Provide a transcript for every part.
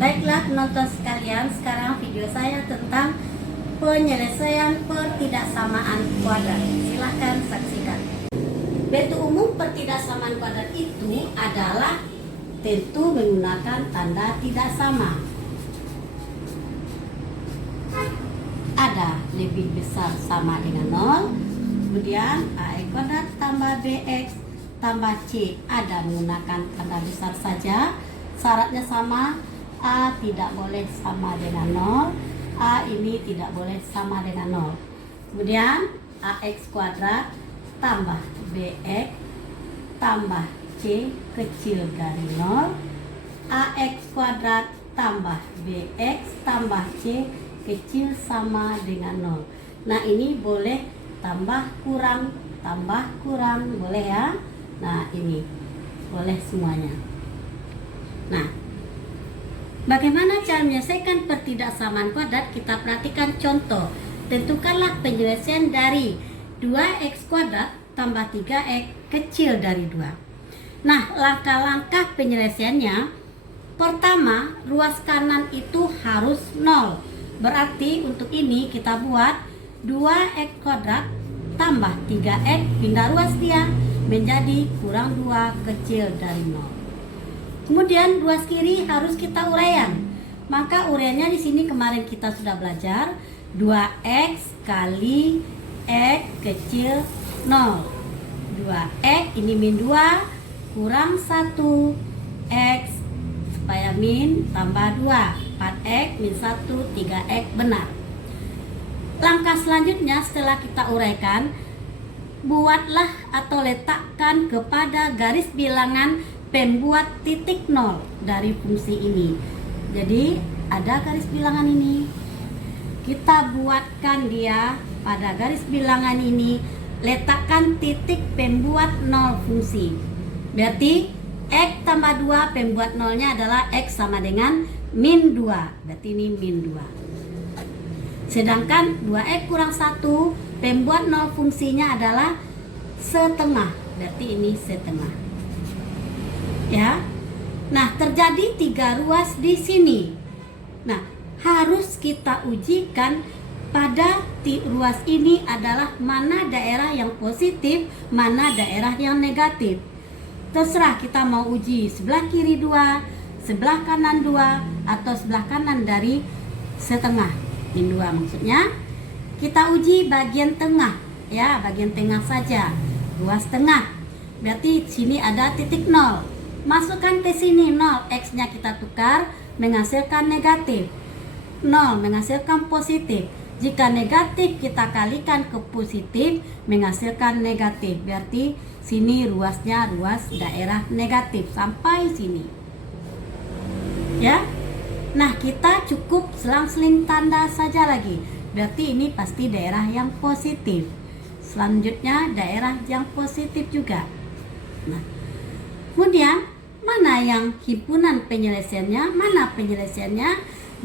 Baiklah penonton sekalian, sekarang video saya tentang penyelesaian pertidaksamaan kuadrat. Silahkan saksikan. Bentuk umum pertidaksamaan kuadrat itu adalah tentu menggunakan tanda tidak sama. Ada lebih besar sama dengan 0, kemudian AX kuadrat tambah BX tambah C ada menggunakan tanda besar saja. Syaratnya sama, A tidak boleh sama dengan 0, A ini tidak boleh sama dengan 0. Kemudian AX kuadrat tambah BX tambah C kecil dari 0, AX kuadrat tambah BX tambah C kecil sama dengan 0. Nah ini boleh tambah kurang boleh ya. Nah ini boleh semuanya. Nah, bagaimana cara menyelesaikan pertidaksamaan kuadrat? Kita perhatikan contoh. Tentukanlah penyelesaian dari 2x kuadrat tambah 3x kecil dari 2. Nah, langkah-langkah penyelesaiannya, pertama, ruas kanan itu harus 0. Berarti untuk ini kita buat 2x kuadrat tambah 3x, pindah ruas dia menjadi kurang 2 kecil dari 0. Kemudian ruas kiri harus kita uraian. Maka uraiannya di sini kemarin kita sudah belajar 2x kali x kecil 0. 2x ini min 2 kurang 1 x supaya min tambah 2. 4x min 1 3x benar. Langkah selanjutnya setelah kita uraikan, buatlah atau letakkan kepada garis bilangan pembuat titik 0 dari fungsi ini. Jadi ada garis bilangan ini, kita buatkan dia pada garis bilangan ini, letakkan titik pembuat 0 fungsi. Berarti x tambah 2 pembuat 0 nya adalah x sama dengan min 2. Berarti ini min 2. Sedangkan 2x kurang 1 pembuat 0 fungsinya adalah setengah. Berarti ini setengah. Ya. Nah, terjadi 3 ruas di sini. Nah, harus kita ujikan pada ruas ini adalah mana daerah yang positif, mana daerah yang negatif. Terserah kita mau uji sebelah kiri 2, sebelah kanan 2, atau sebelah kanan dari setengah. Min 2 maksudnya. Kita uji bagian tengah, ya, bagian tengah saja. Ruas tengah. Berarti sini ada titik 0. Masukkan ke sini 0, x-nya kita tukar menghasilkan negatif. 0 menghasilkan positif. Jika negatif kita kalikan ke positif menghasilkan negatif. Berarti sini ruasnya ruas daerah negatif sampai sini. Ya. Nah, kita cukup selang-seling tanda saja lagi. Berarti ini pasti daerah yang positif. Selanjutnya daerah yang positif juga. Nah, kemudian mana yang himpunan penyelesaiannya? Mana penyelesaiannya?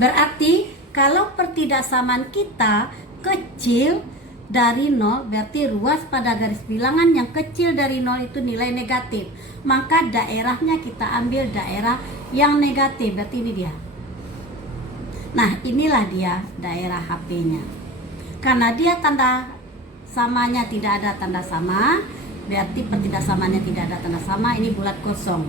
Berarti kalau pertidaksamaan kita kecil dari 0, berarti ruas pada garis bilangan yang kecil dari 0 itu nilai negatif. Maka daerahnya kita ambil daerah yang negatif. Berarti ini dia. Nah, inilah dia daerah HP-nya. Karena dia tanda samanya tidak ada tanda sama, berarti pertidaksamaannya tidak ada tanda sama, ini bulat kosong.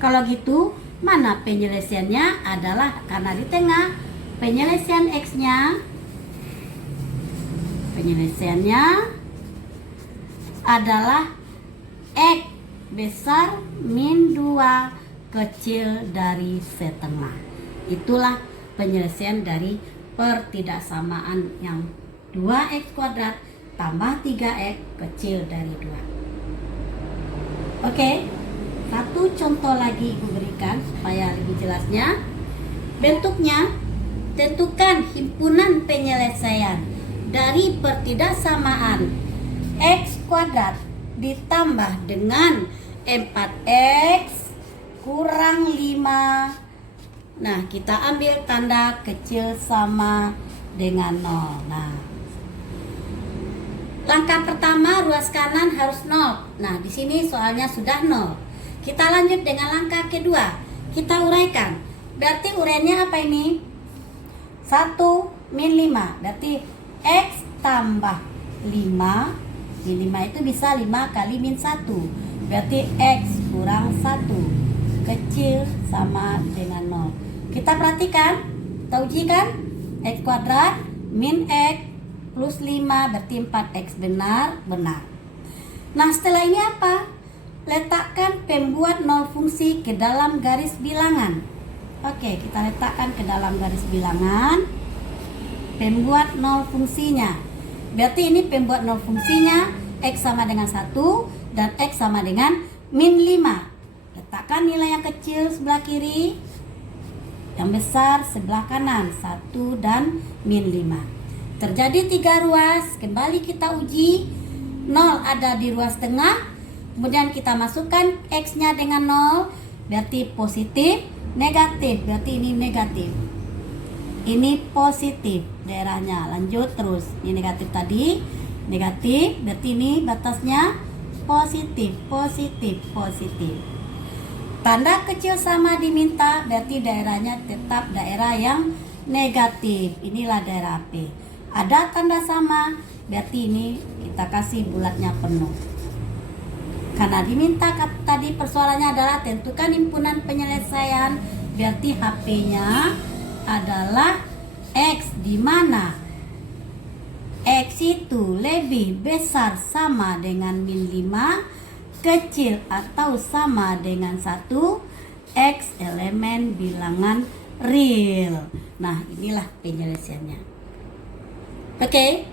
Kalau gitu, mana penyelesaiannya? Adalah karena di tengah, penyelesaian X-nya, penyelesaiannya adalah X besar min 2 kecil dari setengah. Itulah penyelesaian dari pertidaksamaan yang 2x kuadrat tambah 3x kecil dari 2. Oke, satu contoh lagi Ibu berikan supaya lebih jelasnya. Bentuknya, tentukan himpunan penyelesaian dari pertidaksamaan x kuadrat ditambah dengan 4x kurang 5. Nah, kita ambil tanda kecil sama dengan 0. Nah, langkah pertama ruas kanan harus 0. Nah, di sini soalnya sudah 0. Kita lanjut dengan langkah kedua. Kita uraikan Berarti ureannya apa ini? 1 min 5. Berarti X tambah 5. Min 5 itu bisa 5 kali min 1. Berarti X kurang 1 kecil sama dengan 0. Kita perhatikan, kita ujikan. X kuadrat min X plus 5 berarti 4X benar. Nah setelah ini apa? Letakkan pembuat nol fungsi ke dalam garis bilangan. Oke, kita letakkan ke dalam garis bilangan pembuat nol fungsinya. Berarti ini pembuat nol fungsinya X sama dengan 1 dan X sama dengan min 5. Letakkan nilai yang kecil sebelah kiri, yang besar sebelah kanan, 1 dan min 5. Terjadi 3 ruas. Kembali kita uji. 0 ada di ruas tengah. Kemudian kita masukkan X-nya dengan 0. Berarti positif, negatif. Berarti ini negatif. Ini positif daerahnya. Lanjut terus. Ini negatif tadi. Negatif. Berarti ini batasnya positif, positif, positif. Tanda kecil sama diminta. Berarti daerahnya tetap daerah yang negatif. Inilah daerah P. Ada tanda sama, berarti ini kita kasih bulatnya penuh. Karena diminta tadi persoalannya adalah tentukan himpunan penyelesaian, berarti HP-nya adalah X, di mana X itu lebih besar sama dengan min 5, kecil atau sama dengan 1, X elemen bilangan real. Nah inilah penyelesaiannya. Oke.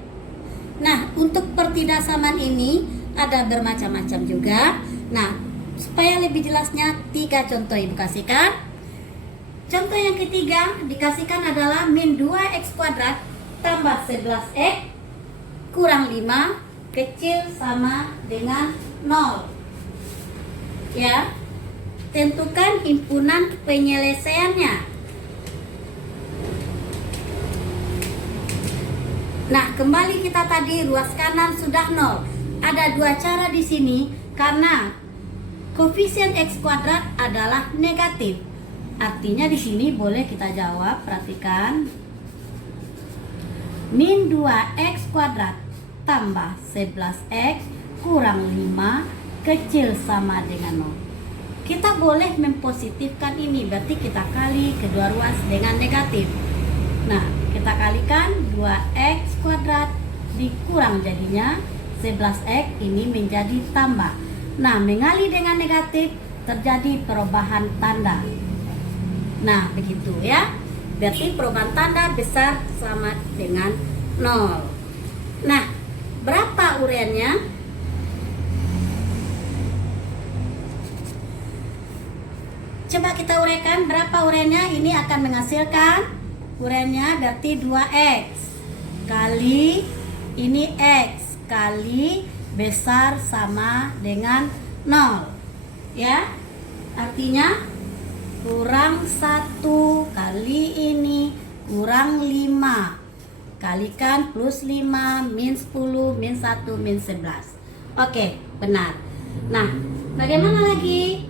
Nah, untuk pertidaksamaan ini ada bermacam-macam juga. Nah, supaya lebih jelasnya 3 contoh Ibu kasihkan. Contoh yang ketiga dikasihkan adalah min 2x kuadrat tambah 11x kurang 5 kecil sama dengan 0. Ya. Tentukan himpunan penyelesaiannya. Nah, kembali kita tadi ruas kanan sudah 0. Ada 2 cara di sini karena koefisien X kuadrat adalah negatif. Artinya di sini boleh kita jawab, perhatikan. Min 2x kuadrat tambah 11x kurang 5 kecil sama dengan 0. Kita boleh mempositifkan ini, berarti kita kali kedua ruas dengan negatif. Nah, kita kalikan 2x kuadrat dikurang jadinya 11x ini menjadi tambah. Nah, mengali dengan negatif terjadi perubahan tanda. Nah, begitu ya. Berarti perubahan tanda besar sama dengan 0. Nah, berapa ureannya? Coba kita uraikan berapa ureannya. Ini akan menghasilkan ureannya berarti 2x kali ini x kali besar sama dengan 0 ya, artinya kurang 1 kali ini kurang 5 kalikan plus 5 min 10 min 1 min 11. Oke, benar. Nah, bagaimana lagi?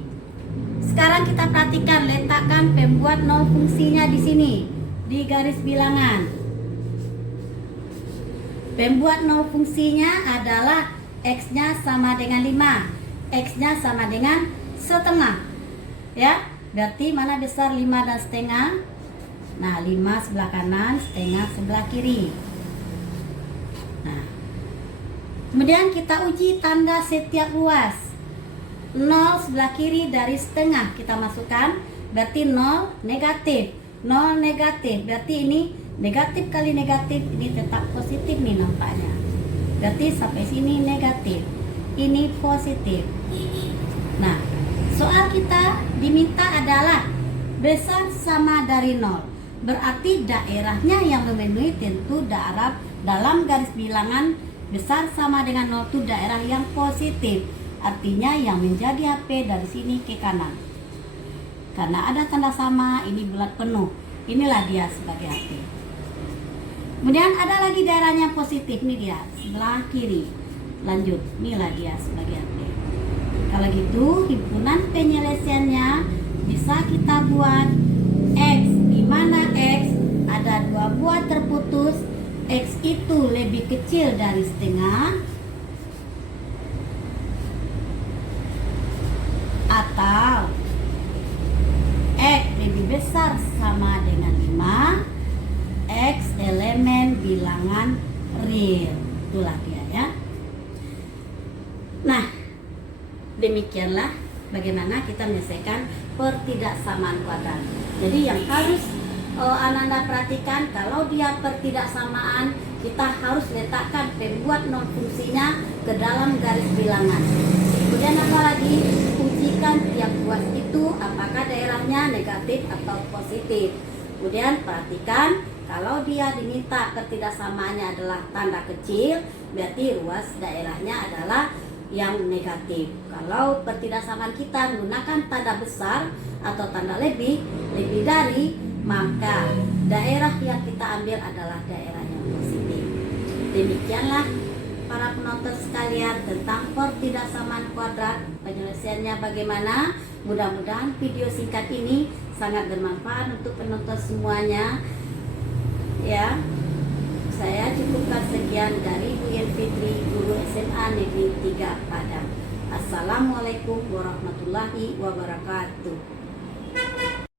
Sekarang kita perhatikan, letakkan pembuat nol fungsinya di sini di garis bilangan. Pembuat nol fungsinya adalah X-nya sama dengan 5, X-nya sama dengan setengah. Ya, berarti mana besar 5 dan setengah? Nah, 5 sebelah kanan, setengah sebelah kiri. Nah, kemudian kita uji tanda setiap ruas. 0 sebelah kiri dari setengah kita masukkan, berarti 0 negatif. 0 negatif, berarti ini negatif kali negatif, ini tetap positif nih nampaknya. Berarti sampai sini negatif, ini positif. Nah, soal kita diminta adalah besar sama dari 0. Berarti daerahnya yang memenuhi tentu daerah dalam garis bilangan besar sama dengan 0 itu daerah yang positif. Artinya yang menjadi HP dari sini ke kanan. Karena ada tanda sama, ini bulat penuh. Inilah dia sebagai HP. Kemudian ada lagi daerahnya positif, ini dia sebelah kiri. Lanjut, inilah dia sebagai HP. Kalau gitu, himpunan penyelesaiannya bisa kita buat X, di mana X ada dua buah terputus, X itu lebih kecil dari setengah, atau X lebih besar sama dengan 5, X elemen bilangan real. Itulah dia ya. Nah, demikianlah bagaimana kita menyelesaikan pertidaksamaan kuadrat. Jadi yang harus Ananda perhatikan, kalau dia pertidaksamaan, kita harus letakkan pembuat non fungsinya ke dalam garis bilangan. Kemudian apalagi, ujikan tiap buah itu apakah daerahnya negatif atau positif. Kemudian perhatikan, kalau dia diminta pertidaksamaannya adalah tanda kecil, berarti ruas daerahnya adalah yang negatif. Kalau pertidaksamaan kita menggunakan tanda besar atau tanda lebih dari, maka daerah yang kita ambil adalah daerah yang positif. Demikianlah para penonton sekalian tentang pertidaksamaan kuadrat. Penyelesaiannya bagaimana? Mudah-mudahan video singkat ini sangat bermanfaat untuk penonton semuanya. Ya, saya cukupkan sekian dari Bu Yen Fitri, guru SMA Negeri 3 Padang. Assalamualaikum warahmatullahi wabarakatuh.